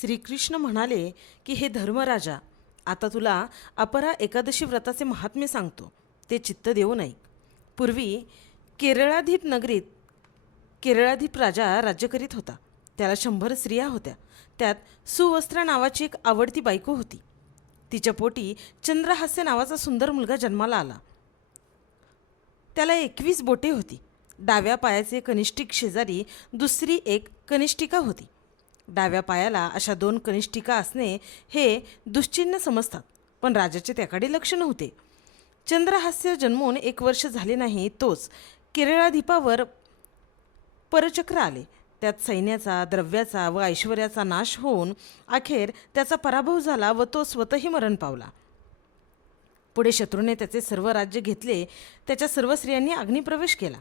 श्रीकृष्ण म्हणाले की हे धर्मराजा, आता तुला अपरा एकादशी व्रताचे महात्म्य सांगतो, ते चित्त देऊन ऐक. पूर्वी केरळाधीप नगरीत केरळाधीप राजा राज्य करीत होता. त्याला 100 स्त्रिया होत्या. त्यात सुवस्त्रा नावाची एक आवडती बायको होती. तिच्या पोटी चंद्रहास्य नावाचा सुंदर मुलगा जन्माला आला. त्याला 21 बोटे होती. डाव्या पायाचे कनिष्ठिक शेजारी दुसरी एक कनिष्ठिका होती. डाव्या पायाला अशा 2 कनिष्ठिका असणे हे दुश्चिन्ह समजतात, पण राजाचे त्याकडे लक्ष नव्हते. चंद्रहास्य जन्मून 1 वर्ष झाले नाही, तोच केरळाधिपावर परचक्र आले. त्यात सैन्याचा, द्रव्याचा व ऐश्वर्याचा नाश होऊन अखेर त्याचा पराभव झाला व तो स्वतःही मरण पावला. पुढे शत्रूने त्याचे सर्व राज्य घेतले. त्याच्या सर्व स्त्रियांनी अग्निप्रवेश केला.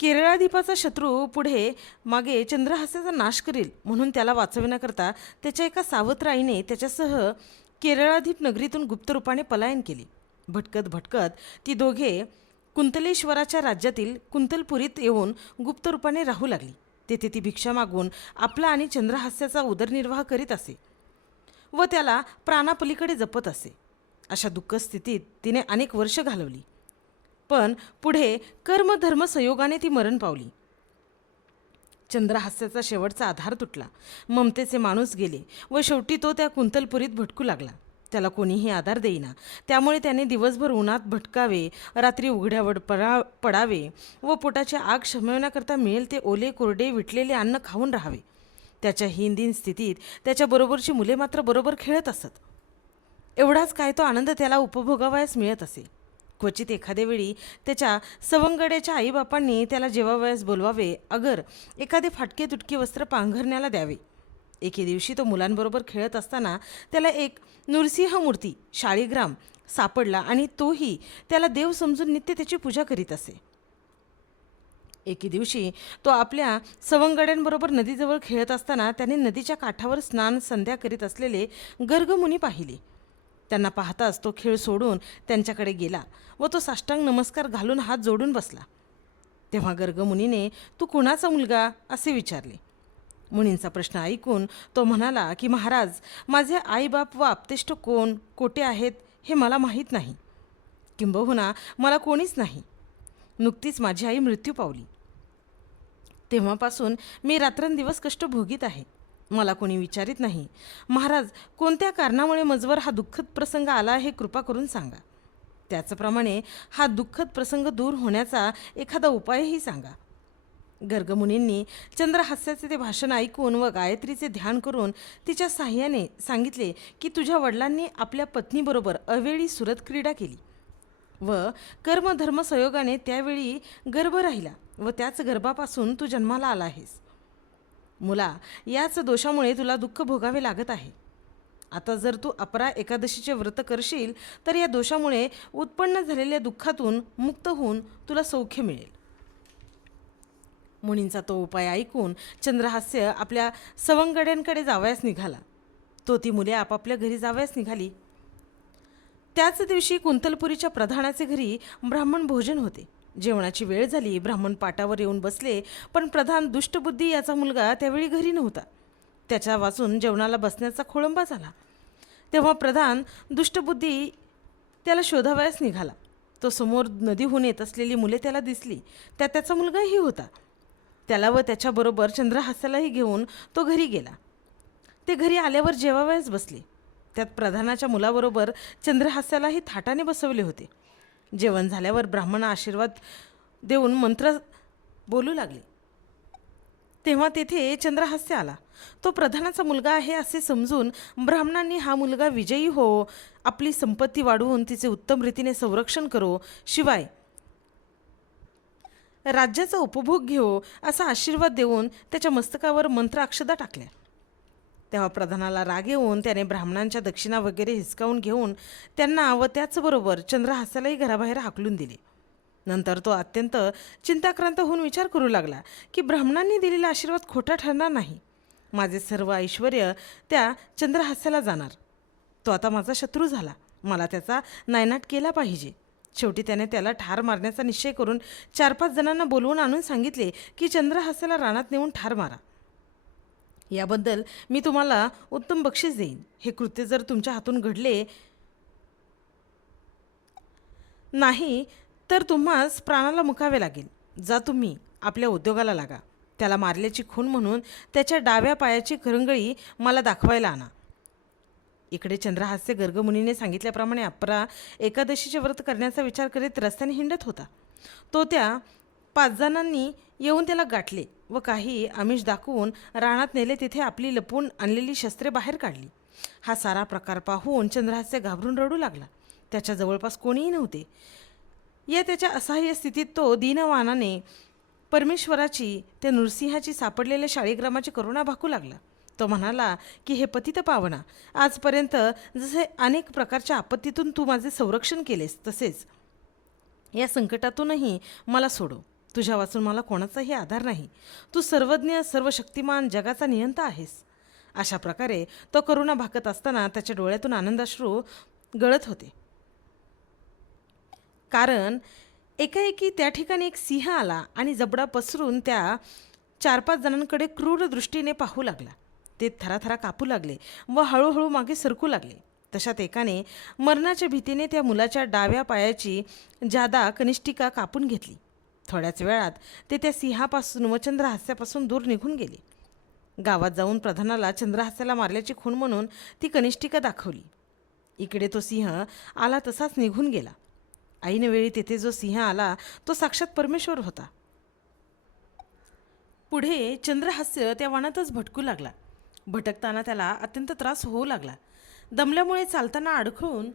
केरळाधिपाचा शत्रू पुढे मागे चंद्रहास्याचा नाश करील म्हणून त्याला वाचविण्याकरता त्याच्या एका सावत्र आईने त्याच्यासह केरळाधिप नगरीतून गुप्तरूपाने पलायन केले. भटकत भटकत ती दोघे कुंतलेश्वराच्या राज्यातील कुंतलपुरीत येऊन गुप्तरूपाने राहू लागली. तेथे ती भिक्षा मागून आपला आणि चंद्रहास्याचा उदरनिर्वाह करीत असे व त्याला प्राणापलीकडे जपत असे. अशा दुःखस्थितीत तिने अनेक वर्ष घालवली, पण पुढे कर्मधर्म संयोगाने ती मरण पावली. चंद्रहास्याचा शेवटचा आधार तुटला. ममतेचे माणूस गेले व शेवटी तो त्या कुंतलपुरीत भटकू लागला. त्याला कोणीही आधार देईना. त्यामुळे त्याने दिवसभर उन्हात भटकावे, रात्री उघड्यावर पडावे व पोटाची आग शमवण्याकरता मिळेल ते ओले कोरडे विटलेले अन्न खाऊन राहावे. त्याच्या हीनदीन स्थितीत त्याच्याबरोबरची मुले मात्र बरोबर खेळत असत. एवढाच काय तो आनंद त्याला उपभोगावयास मिळत असे. क्वचित एखाद्या वेळी त्याच्या सवंगड्याच्या आईबापांनी त्याला जेवावयास बोलवावे, अगर एखादे फाटके तुटके वस्त्र पांघरण्याला द्यावे. एके दिवशी तो मुलांबरोबर खेळत असताना त्याला एक नृसिंह मूर्ती शाळीग्राम सापडला आणि तोही त्याला देव समजून नित्य त्याची पूजा करीत असे. एके दिवशी तो आपल्या सवंगड्यांबरोबर नदीजवळ खेळत असताना त्याने नदीच्या काठावर स्नान संध्या करीत असलेले गर्गमुनी पाहिले. त्यांना पाहताच तो खेळ सोडून त्यांच्याकडे गेला व तो साष्टांग नमस्कार घालून हात जोडून बसला. तेव्हा गर्गमुनीने तू कुणाचा मुलगा असे विचारले. मुनींचा प्रश्न ऐकून तो म्हणाला की महाराज, माझे आईबाप व आप्तेष्ट कोण कोठे आहेत हे मला माहीत नाही. किंबहुना मला कोणीच नाही. नुकतीच माझी आई मृत्यू पावली. तेव्हापासून मी रात्रंदिवस कष्ट भोगीत आहे. मला कोणी विचारित नाही. महाराज, कोणत्या कारणामुळे मजवर हा दुःखद प्रसंग आला हे कृपा करून सांगा. त्याचप्रमाणे हा दुःखद प्रसंग दूर होण्याचा एखादा उपायही सांगा. गर्गमुनींनी चंद्रहास्याचे ते भाषण ऐकून व गायत्रीचे ध्यान करून तिच्या साह्याने सांगितले की तुझ्या वडिलांनी आपल्या पत्नीबरोबर अवेळी सुरत क्रीडा केली व कर्मधर्म संयोगाने त्यावेळी गर्भ राहिला व त्याच गर्भापासून तू जन्माला आला आहेस. मुला, याच दोषामुळे तुला दुःख भोगावे लागत आहे. आता जर तू अपरा एकादशीचे व्रत करशील तर या दोषामुळे उत्पन्न झालेल्या दुःखातून मुक्त होऊन तुला सौख्य मिळेल. मुनींचा तो उपाय ऐकून चंद्रहास्य आपल्या सवंगड्यांकडे जावयास निघाला. तो ती मुले आपापल्या घरी जावयास निघाली. त्याच दिवशी कुंतलपुरीच्या प्रधानाचे घरी ब्राह्मण भोजन होते. जेवणाची वेळ झाली. ब्राह्मण पाटावर येऊन बसले, पण प्रधान दुष्टबुद्धी याचा मुलगा त्यावेळी घरी नव्हता. त्याच्या वाचून जेवणाला बसण्याचा खोळंबा झाला. तेव्हा प्रधान दुष्टबुद्धी त्याला शोधावयास निघाला. तो समोर नदीहून येत असलेली मुले त्याला दिसली. त्यात त्याचा मुलगाही होता. त्याला व त्याच्याबरोबर चंद्रहास्यालाही घेऊन तो घरी गेला. ते घरी आल्यावर जेवावयास बसले. त्यात प्रधानाच्या मुलाबरोबर चंद्रहास्यालाही थाटाने बसवले होते. जेवण झाल्यावर ब्राह्मण आशीर्वाद देऊन मंत्र बोलू लागले. तेव्हा तेथे चंद्रहास्य आला. तो प्रधानाचा मुलगा आहे असे समजून ब्राह्मणांनी हा मुलगा विजयी हो, आपली संपत्ती वाढवून तिचे उत्तम रीतीने संरक्षण करो, शिवाय राज्याचा उपभोग घेऊ असा आशीर्वाद देऊन त्याच्या मस्तकावर मंत्र अक्षदा टाकल्या. तेव्हा प्रधानाला राग येऊन त्याने ब्राह्मणांच्या दक्षिणा वगैरे हिसकावून घेऊन त्यांना व त्याचबरोबर चंद्रहास्यालाही घराबाहेर हाकलून दिले. नंतर तो अत्यंत चिंताक्रांत होऊन विचार करू लागला की ब्राह्मणांनी दिलेला आशीर्वाद खोटा ठरणार नाही. माझे सर्व ऐश्वर त्या चंद्रहास्याला जाणार. तो आता माझा शत्रू झाला. मला त्याचा नायनाट केला पाहिजे. शेवटी त्याने त्याला ठार मारण्याचा निश्चय करून 4-5 जणांना बोलवून आणून सांगितले की चंद्रहास्याला रानात नेऊन ठार मारा. याबद्दल मी तुम्हाला उत्तम बक्षीस देईन. हे कृत्य जर तुमच्या हातून घडले नाही तर तुम्हास प्राणाला मुकावे लागेल. जा तुम्ही आपल्या उद्योगाला लागा. त्याला मारल्याची खून म्हणून त्याच्या डाव्या पायाची करंगळी मला दाखवायला आणा. इकडे चंद्रहास्य गर्गमुनीने सांगितल्याप्रमाणे अपरा एकादशीचे व्रत करण्याचा विचार करीत रस्त्याने हिंडत होता. तो त्या 5 जणांनी येऊन त्याला गाठले व काही आमिष दाखवून रानात नेले. तिथे आपली लपवून आणलेली शस्त्रे बाहेर काढली. हा सारा प्रकार पाहून चंद्रहास्य घाबरून रडू लागला. त्याच्या जवळपास कोणीही नव्हते. या त्याच्या असहाय्य स्थितीत तो दीनवानाने परमेश्वराची, त्या नृसिंहाची सापडलेल्या शाळीग्रामाची करुणा भाकू लागला. तो म्हणाला की हे पतित पावना, आजपर्यंत जसे अनेक प्रकारच्या आपत्तीतून तू माझे संरक्षण केलेस तसेच या संकटातूनही मला सोडव. तुझ्या वाचून मला कोणाचाही आधार नाही. तू सर्वज्ञ, सर्वशक्तिमान, जगाचा नियंता आहेस. अशा प्रकारे तो करुणा भाकत असताना त्याच्या डोळ्यातून आनंदाश्रू गळत होते. कारण एकाएकी त्या ठिकाणी एक सिंह आला आणि जबडा पसरून त्या 4-5 जणांकडे क्रूर दृष्टीने पाहू लागला. ते थराथरा कापू लागले व हळूहळू मागे सरकू लागले. तशात एकाने मरणाच्या भीतीने त्या मुलाच्या डाव्या पायाची जादा कनिष्ठिका कापून घेतली. थोड्याच वेळात ते त्या सिंहापासून व चंद्रहास्यापासून दूर निघून गेले. गावात जाऊन प्रधानाला चंद्रहास्याला मारल्याची खूण म्हणून ती कनिष्ठिका दाखवली. इकडे तो सिंह आला तसाच निघून गेला. ऐनवेळी तेथे जो सिंह आला तो साक्षात परमेश्वर होता. पुढे चंद्रहास्य त्या वनातच भटकू लागला. भटकताना त्याला अत्यंत त्रास होऊ लागला. दमल्यामुळे चालताना अडखळून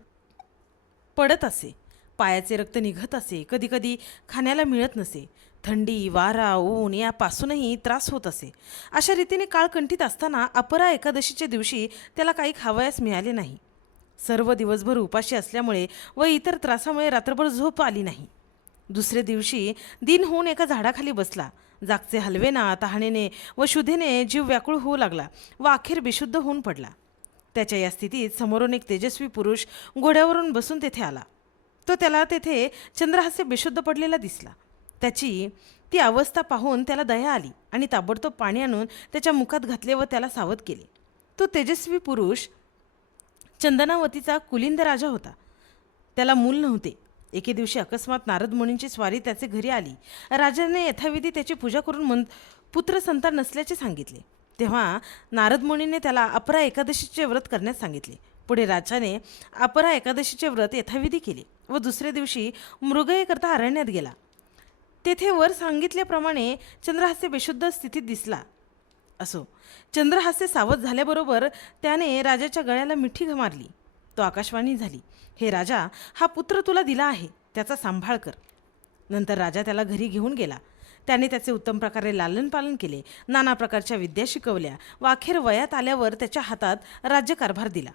पडत असे. पायाचे रक्त निघत असे. कधीकधी खाण्याला मिळत नसे. थंडी, वारा, ऊन यापासूनही त्रास होत असे. अशा रीतीने काळ कंठीत असताना अपरा एकादशीच्या दिवशी त्याला काही खावयास मिळाले नाही. सर्व दिवसभर उपाशी असल्यामुळे व इतर त्रासामुळे रात्रभर झोप आली नाही. दुसरे दिवशी दिन होऊन एका झाडाखाली बसला. जागचे हलवेना तहानेने व शुद्धेने जीव व्याकुळ होऊ लागला व अखेर बेशुद्ध होऊन पडला. त्याच्या या स्थितीत समोरून एक तेजस्वी पुरुष घोड्यावरून बसून तेथे आला. तो त्याला तेथे चंद्रहास्य बेशुद्ध पडलेला दिसला. त्याची ती अवस्था पाहून त्याला दया आली आणि ताबडतोब पाणी आणून त्याच्या मुखात घातले व त्याला सावध केले. तो तेजस्वी पुरुष चंदनावतीचा कुलिंद राजा होता. त्याला मूल नव्हते. एके दिवशी अकस्मात नारद मुनींची स्वारी त्याचे घरी आली. राजाने यथाविधी त्याची पूजा करून पुत्र संतान नसल्याचे सांगितले. तेव्हा नारद मुनीने त्याला अपरा एकादशीचे व्रत करण्यास सांगितले. पुढे राजाने अपरा एकादशीचे व्रत यथाविधी केले व दुसऱ्या दिवशी मृगयेकरता अरण्यात गेला. तेथे वर सांगितल्याप्रमाणे चंद्रहास्य बेशुद्ध स्थितीत दिसला. असो, चंद्रहास्य सावध झाल्याबरोबर त्याने राजाच्या गळ्याला मिठी मारली. तो आकाशवाणी झाली, हे राजा, हा पुत्र तुला दिला आहे, त्याचा सांभाळ कर. नंतर राजा त्याला घरी घेऊन गेला. त्याने त्याचे उत्तम प्रकारे लालन पालन केले. नाना प्रकारच्या विद्या शिकवल्या व अखेर वयात आल्यावर त्याच्या हातात राज्यकारभार दिला.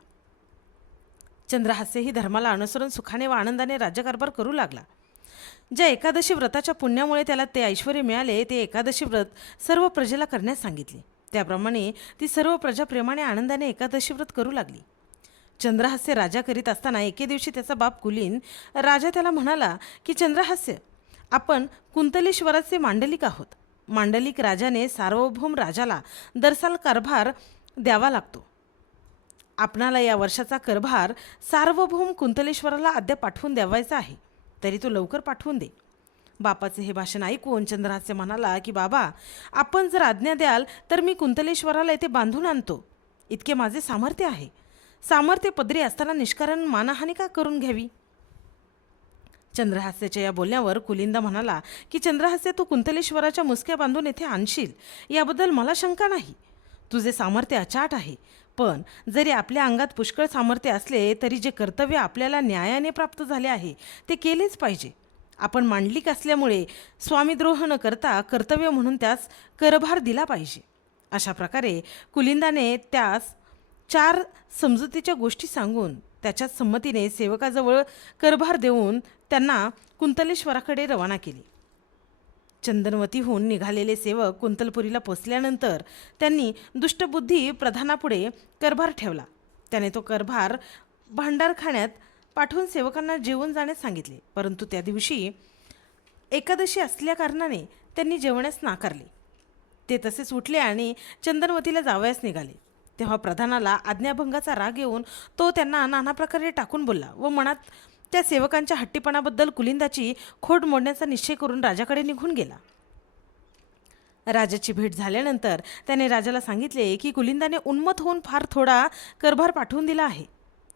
चंद्रहास्य ही धर्माला अनुसरून सुखाने व आनंदाने राज्यकारभार करू लागला. ज्या एकादशी व्रताच्या पुण्यामुळे त्याला ते ऐश्वर्य मिळाले ते एकादशी व्रत सर्व प्रजेला करण्यास सांगितले. त्याप्रमाणे ती सर्व प्रजा प्रेमाने आनंदाने एकादशी व्रत करू लागली. चंद्रहास्य राजा करीत असताना एके दिवशी त्याचा बाप कुलीन राजा त्याला म्हणाला की चंद्रहास्य, आपण कुंतलेश्वराचे मांडलिक आहोत. मांडलिक राजाने सार्वभौम राजाला दरसाल कारभार द्यावा लागतो. आपणाला या वर्षाचा कारभार सार्वभौम कुंतलेश्वराला अद्याप पाठवून द्यावायचा आहे, तरी तो लवकर पाठवून दे. बापाचे हे भाषण ऐकून चंद्रहास्य म्हणाला की बाबा, आपण जर आज्ञा द्याल तर मी कुंतलेश्वराला येथे बांधून आणतो. इतके माझे सामर्थ्य आहे. सामर्थ्य पदरी असताना निष्कारण मानहानी का करून घ्यावी. चंद्रहास्याच्या या बोलण्यावर कुलिंदा म्हणाला की चंद्रहास्य, तू कुंतलेश्वराच्या मुसक्या बांधून येथे आणशील याबद्दल मला शंका नाही. तुझे सामर्थ्य अचाट आहे. पण जरी आपल्या अंगात पुष्कळ सामर्थ्य असले तरी जे कर्तव्य आपल्याला न्यायाने प्राप्त झाले आहे ते केलेच पाहिजे. आपण मांडलिक असल्यामुळे स्वामीद्रोह न करता कर्तव्य म्हणून त्यास करभार दिला पाहिजे. अशा प्रकारे कुलिंदाने त्यास 4 समजुतीच्या गोष्टी सांगून त्याच्याच संमतीने सेवकाजवळ करभार देऊन त्यांना कुंतलेश्वराकडे रवाना केले. चंदनवतीहून निघालेले सेवक कुंतलपुरीला पोचल्यानंतर त्यांनी दुष्टबुद्धी प्रधानापुढे करभार ठेवला. त्याने तो करभार भांडारखान्यात पाठवून सेवकांना जेवून जाण्यास सांगितले. परंतु त्या दिवशी एकादशी असल्याकारणाने त्यांनी जेवण्यास नाकारले. ते तसेच उठले आणि चंदनवतीला जावयास निघाले. तेव्हा प्रधानाला आज्ञाभंगाचा राग येऊन तो त्यांना नाना प्रकारे टाकून बोलला व मनात त्या सेवकांच्या हट्टीपणाबद्दल कुलिंदाची खोड मोडण्याचा निश्चय करून राजाकडे निघून गेला. राजाची भेट झाल्यानंतर त्याने राजाला सांगितले की कुलिंदाने उन्मत्त होऊन फार थोडा करभार पाठवून दिला आहे.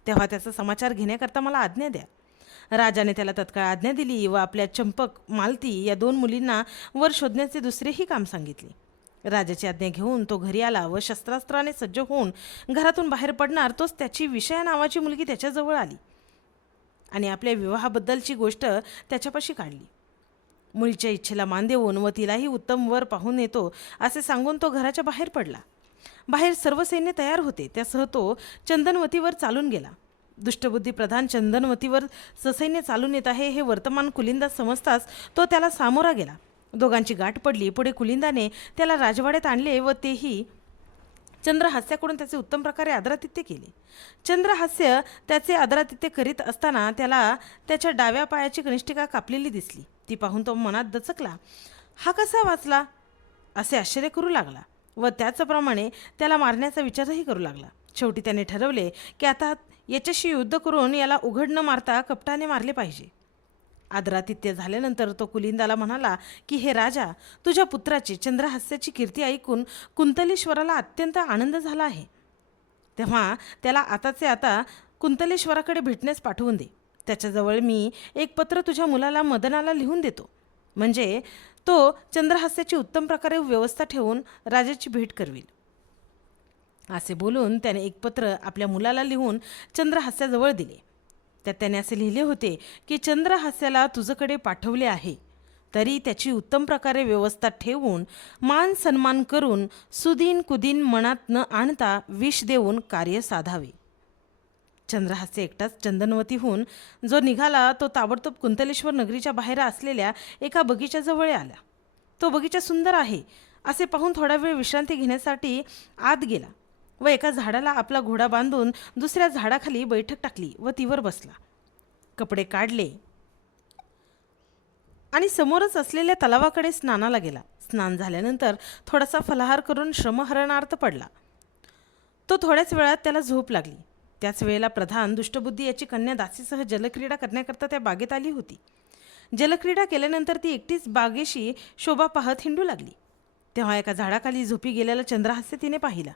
तेव्हा त्याचा समाचार घेण्याकरता मला आज्ञा द्या. राजाने त्याला तत्काळ आज्ञा दिली व आपल्या चंपक मालती या 2 मुलींना वर शोधण्याचे दुसरेही काम सांगितले. राजाची आज्ञा घेऊन तो घरी आला व शस्त्रास्त्राने सज्ज होऊन घरातून बाहेर पडणार तोच त्याची विषया नावाची मुलगी त्याच्याजवळ आली आणि आपल्या विवाहाबद्दलची गोष्ट त्याच्यापाशी काढली. मुलीच्या इच्छेला मान देऊन व तिलाही उत्तम वर पाहून येतो असे सांगून तो घराच्या बाहेर पडला. बाहेर सर्व सैन्य तयार होते. त्यासह तो चंदनवतीवर चालून गेला. दुष्टबुद्धी प्रधान चंदनवतीवर ससैन्य चालून येत आहे हे वर्तमान कुलिंदा समजताच तो त्याला सामोरा गेला. दोघांची गाठ पडली. पुढे कुलिंदाने त्याला राजवाड्यात आणले व तेही चंद्रहास्याकडून त्याचे उत्तम प्रकारे आदरातिथ्य केले. चंद्रहास्य त्याचे आदरातिथ्य करीत असताना त्याला त्याच्या डाव्या पायाची कनिष्ठिका कापलेली दिसली. ती पाहून तो मनात दचकला. हा कसा वाचला असे आश्चर्य करू लागला व त्याचप्रमाणे त्याला मारण्याचा विचारही करू लागला. शेवटी त्याने ठरवले की आता याच्याशी युद्ध करून याला उघड न मारता कपटाने मारले पाहिजे. आदरातिथ्य झाल्यानंतर तो कुलिंदाला म्हणाला की हे राजा, तुझ्या पुत्राची चंद्रहास्याची कीर्ती ऐकून कुंतलेश्वराला अत्यंत आनंद झाला आहे. तेव्हा त्याला आताचे आता कुंतलेश्वराकडे भेटण्यास पाठवून दे. त्याच्याजवळ मी एक पत्र तुझ्या मुलाला मदनाला लिहून देतो. म्हणजे तो चंद्रहास्याची उत्तम प्रकारे व्यवस्था ठेवून राजाची भेट करविल. असे बोलून त्याने एक पत्र आपल्या मुलाला लिहून चंद्रहास्याजवळ दिले. त्यात त्याने असे लिहिले होते की चंद्रहास्याला तुझ्याकडे पाठवले आहे, तरी त्याची उत्तम प्रकारे व्यवस्था ठेवून मान सन्मान करून सुदीन कुदीन मनात न आणता विष देऊन कार्य साधावे. चंद्रहास्य एकटाच चंदनवतीहून जो निघाला तो ताबडतोब कुंतलेश्वर नगरीच्या बाहेर असलेल्या एका बगीच्याजवळ आला. तो बगीचा सुंदर आहे असे पाहून थोडा वेळ विश्रांती घेण्यासाठी आत गेला व एका झाडाला आपला घोडा बांधून दुसऱ्या झाडाखाली बैठक टाकली व तीवर बसला. कपडे काढले आणि समोरच असलेल्या तलावाकडे स्नानाला गेला. स्नान झाल्यानंतर थोडासा फलाहार करून श्रमहरणार्थ पडला. तो थोड्याच वेळात त्याला झोप लागली. त्याच वेळेला प्रधान दुष्टबुद्धी याची कन्या दासीसह जलक्रीडा करण्याकरता त्या बागेत आली होती. जलक्रीडा केल्यानंतर ती एकटीच बागेशी शोभा पाहत हिंडू लागली. तेव्हा एका झाडाखाली झोपी गेलेला चंद्रहास्य तिने पाहिला.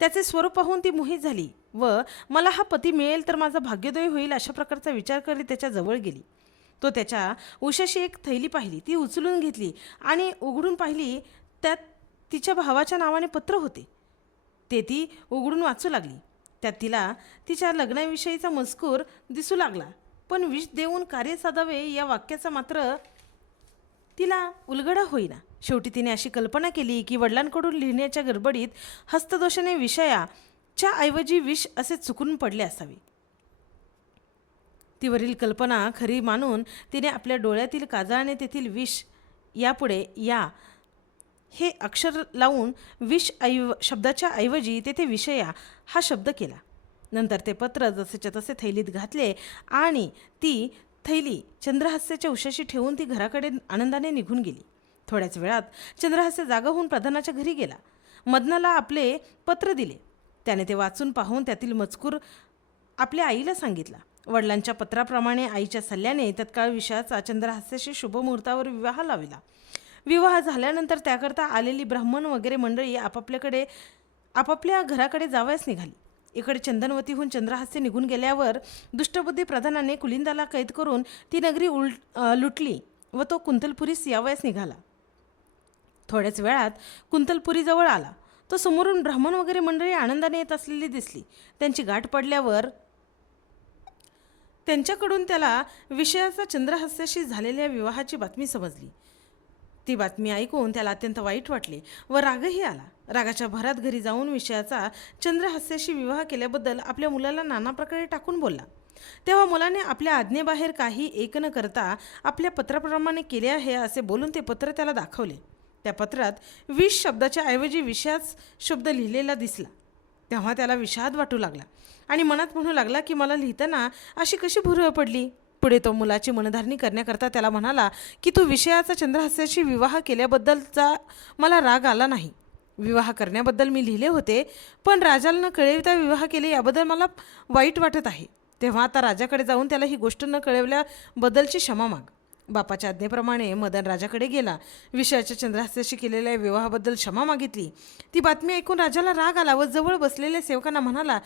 त्याचे स्वरूप पाहून ती मोहित झाली व मला हा पती मिळेल तर माझा भाग्योदय होईल अशा प्रकारचा विचार करीत त्याच्या जवळ गेली. तो त्याच्या उशाशी एक थैली पाहिली. ती उचलून घेतली आणि उघडून पाहिली. त्यात तिच्या भावाच्या नावाने पत्र होते. ते ती उघडून वाचू लागली. त्यात तिला तिच्या लग्नाविषयीचा मजकूर दिसू लागला, पण विष देऊन कार्य साधावे या वाक्याचा मात्र तिला उलगडा होईना. शेवटी तिने अशी कल्पना केली की वडिलांकडून लिहिण्याच्या गडबडीत हस्तदोषाने विषयाच्या ऐवजी विष असे चुकून पडले असावे. तीवरील कल्पना खरी मानून तिने आपल्या डोळ्यातील काजळाने तेथील विष यापुढे या हे अक्षर लावून विष शब्दाच्या ऐवजी तेथे विषया हा शब्द केला. नंतर ते पत्र जसेच्या तसे थैलीत घातले आणि ती थैली चंद्रहास्याच्या उशाशी ठेवून ती घराकडे आनंदाने निघून गेली. थोड्याच वेळात चंद्रहास्य जागा होऊन प्रधानाच्या घरी गेला. मदनाला आपले पत्र दिले. त्याने ते वाचून पाहून त्यातील मजकूर आपल्या आईला सांगितला. वडिलांच्या पत्राप्रमाणे आईच्या सल्ल्याने तत्काळ विषयाचा चंद्रहास्याशी शुभमुहूर्तावर विवाह लावला. विवाह झाल्यानंतर त्याकरता आलेली ब्राह्मण वगैरे मंडळी आपापल्या घराकडे जावयास निघाली. इकडे चंदनवतीहून चंद्रहास्य निघून गेल्यावर दुष्टबुद्धी प्रधानाने कुलिंदाला कैद करून ती नगरी लुटली व तो कुंतलपुरीस यावयास निघाला. थोड्याच वेळात कुंतलपुरीजवळ आला. तो समोरून ब्राह्मण वगैरे मंडळी आनंदाने येत असलेली दिसली. त्यांची गाठ पडल्यावर त्यांच्याकडून त्याला विषयाचा चंद्रहास्याशी झालेल्या विवाहाची बातमी समजली. ती बातमी ऐकून त्याला अत्यंत वाईट वाटले व रागही आला. रागाच्या भरात घरी जाऊन विषयाचा चंद्रहास्याशी विवाह केल्याबद्दल आपल्या मुलाला नाना प्रकारे टाकून बोलला. तेव्हा मुलाने आपल्या आज्ञेबाहेर काही एक न करता आपल्या पत्राप्रमाणे केले आहे असे बोलून ते पत्र त्याला दाखवले. त्या पत्रात विष शब्दाच्या ऐवजी विषयाच शब्द लिहिलेला दिसला. तेव्हा त्याला विषाद वाटू लागला आणि मनात म्हणू लागला की मला लिहिताना अशी कशी भुरळ पडली. पुढे तो मुलाची मनधारणी करण्याकरता त्याला म्हणाला की तू विषयाचा चंद्रहास्याशी विवाह केल्याबद्दलचा मला राग आला नाही. विवाह करण्याबद्दल मी लिहिले होते, पण राजाला न कळविता विवाह केले याबद्दल मला वाईट वाटत आहे. तेव्हा आता राजाकडे जाऊन त्याला ही गोष्ट न कळवल्याबद्दलची क्षमा माग. बापाच्या आज्ञेप्रमाणे मदन राजाकडे गेला. विषयाच्या चंद्रहास्याशी केलेल्या विवाहाबद्दल क्षमा मागितली. ती बातमी ऐकून राजाला राग आला व जवळ बसलेल्या सेवकांना म्हणाला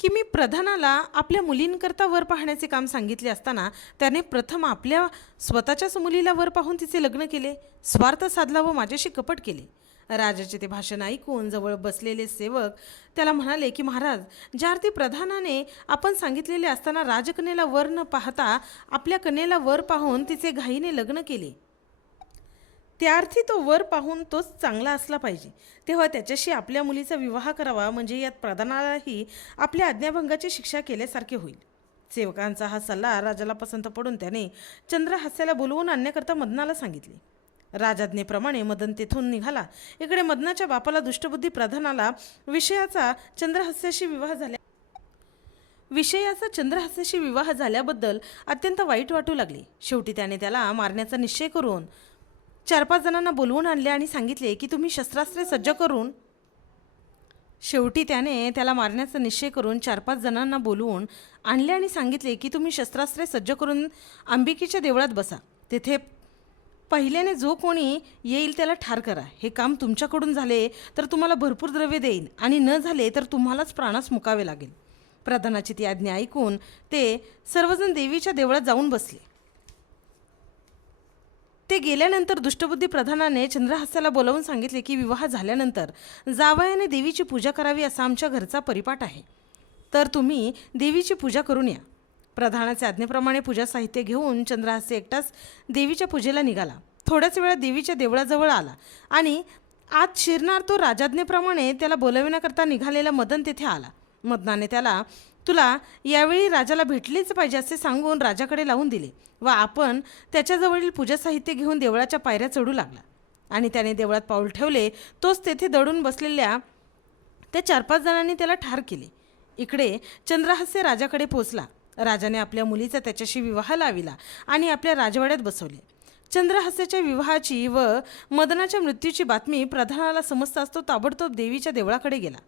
की मी प्रधानाला आपल्या मुलींकरता वर पाहण्याचे काम सांगितले असताना त्याने प्रथम आपल्या स्वतःच्याच मुलीला वर पाहून तिचे लग्न केले, स्वार्थ साधला व माझ्याशी कपट केले. राजाचे ते भाषण ऐकून जवळ बसलेले सेवक त्याला म्हणाले की महाराज, ज्या अर्थी प्रधानाने आपण सांगितलेले असताना राजकन्येला वर न पाहता आपल्या कन्येला वर पाहून तिचे घाईने लग्न केले, त्या अर्थी तो वर पाहून तोच चांगला असला पाहिजे. तेव्हा त्याच्याशी आपल्या मुलीचा विवाह करावा, म्हणजे यात प्रधानालाही आपल्या आज्ञाभंगाची शिक्षा केल्यासारखे होईल. सेवकांचा हा सल्ला राजाला पसंत पडून त्याने चंद्रहास्याला बोलवून आणण्याकरता मदनाला सांगितले. राजाज्ञेप्रमाणे मदन तेथून निघाला. इकडे मदनाच्या बापाला दुष्टबुद्धी प्रधानाला विषयाचा चंद्रहास्याशी विवाह झाल्याबद्दल अत्यंत वाईट वाटू लागले. शेवटी त्याने त्याला मारण्याचा निश्चय करून 4-5 जणांना बोलवून आणले आणि सांगितले की तुम्ही शस्त्रास्त्रे सज्ज करून अंबिकेच्या देवळात बसा. तेथे पहिल्याने जो कोणी येईल त्याला ठार करा. हे काम तुमच्याकडून झाले तर तुम्हाला भरपूर द्रव्य देईन आणि न झाले तर तुम्हालाच प्राणास मुकावे लागेल. प्रधानाची ती आज्ञा ऐकून ते सर्वजण देवीच्या देवळात जाऊन बसले. ते गेल्यानंतर दुष्टबुद्धी प्रधानाने चंद्रहास्याला बोलावून सांगितले की विवाह झाल्यानंतर जावयाने देवीची पूजा करावी असा आमच्या घरचा परिपाठ आहे, तर तुम्ही देवीची पूजा करून या. प्रधानाच्या आज्ञेप्रमाणे पूजा साहित्य घेऊन चंद्रहास्य एकटाच देवीच्या पूजेला निघाला. थोड्याच वेळात देवीच्या देवळाजवळ आला आणि आत शिरणार तो राजाज्ञेप्रमाणे त्याला बोलविण्याकरता निघालेला मदन तेथे आला. मदनाने त्याला तुला यावेळी राजाला भेटलीच पाहिजे असे सांगून राजाकडे लावून दिले व आपण त्याच्याजवळील पूजा साहित्य घेऊन देवळाच्या पायऱ्या चढू लागला. आणि त्याने देवळात पाऊल ठेवले तोच तेथे दडून बसलेल्या त्या 4-5 जणांनी त्याला ठार केले. इकडे चंद्रहास्य राजाकडे पोचला. राजाने आपल्या मुलीचा त्याच्याशी विवाह लाविला आणि आपल्या राजवाड्यात बसवले. चंद्रहास्याच्या विवाहाची व मदनाच्या मृत्यूची बातमी प्रधानाला समजताच तो ताबडतोब देवीच्या देवळाकडे गेला.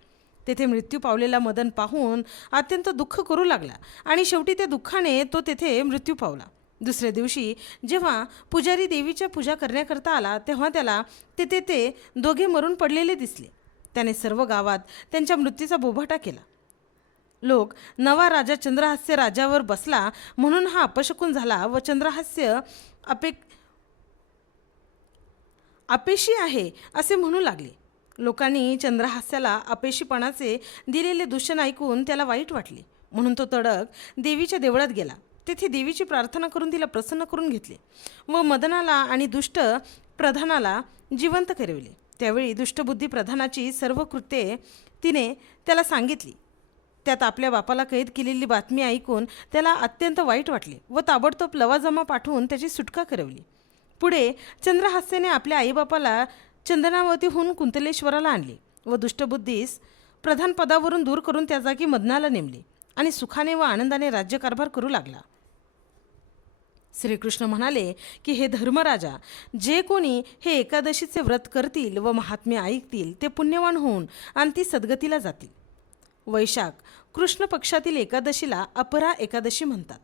तेथे मृत्यू पावलेला मदन पाहून अत्यंत दुःख करू लागला आणि शेवटी त्या दुःखाने तो तेथे मृत्यू पावला. दुसऱ्या दिवशी जेव्हा पुजारी देवीच्या पूजा करण्याकरता आला तेव्हा त्याला तेथे ते दोघे मरून पडलेले दिसले. त्याने सर्व गावात त्यांच्या मृत्यूचा बोभाटा केला. लोक नवा राजा चंद्रहास्य राजावर बसला म्हणून हा अपशकुन झाला व चंद्रहास्य अपेशी आहे असे म्हणू लागले. लोकांनी चंद्रहास्याला अपेशीपणाचे दिलेले दूषण ऐकून त्याला वाईट वाटले, म्हणून तो तडक देवीच्या देवळात गेला. तेथे देवीची प्रार्थना करून तिला प्रसन्न करून घेतले व मदनाला आणि दुष्ट प्रधानाला जिवंत करविले. त्यावेळी दुष्टबुद्धी प्रधानाची सर्व कृत्ये तिने त्याला सांगितली. त्यात आपल्या बापाला कैद केलेली बातमी ऐकून त्याला अत्यंत वाईट वाटले व ताबडतोब लवाजमा पाठवून त्याची सुटका करवली. पुढे चंद्रहास्याने आपल्या आईबापाला चंदनावतीहून कुंतलेश्वराला आणले व दुष्टबुद्धीस प्रधानपदावरून दूर करून त्या जागी मदनाला नेमले आणि सुखाने व आनंदाने राज्यकारभार करू लागला. श्रीकृष्ण म्हणाले की हे धर्मराजा, जे कोणी हे एकादशीचे व्रत करतील व महात्म्य ऐकतील ते पुण्यवान होऊन अंती सद्गतीला जातील. वैशाख कृष्ण पक्षातील एकादशीला अपरा एकादशी म्हणतात.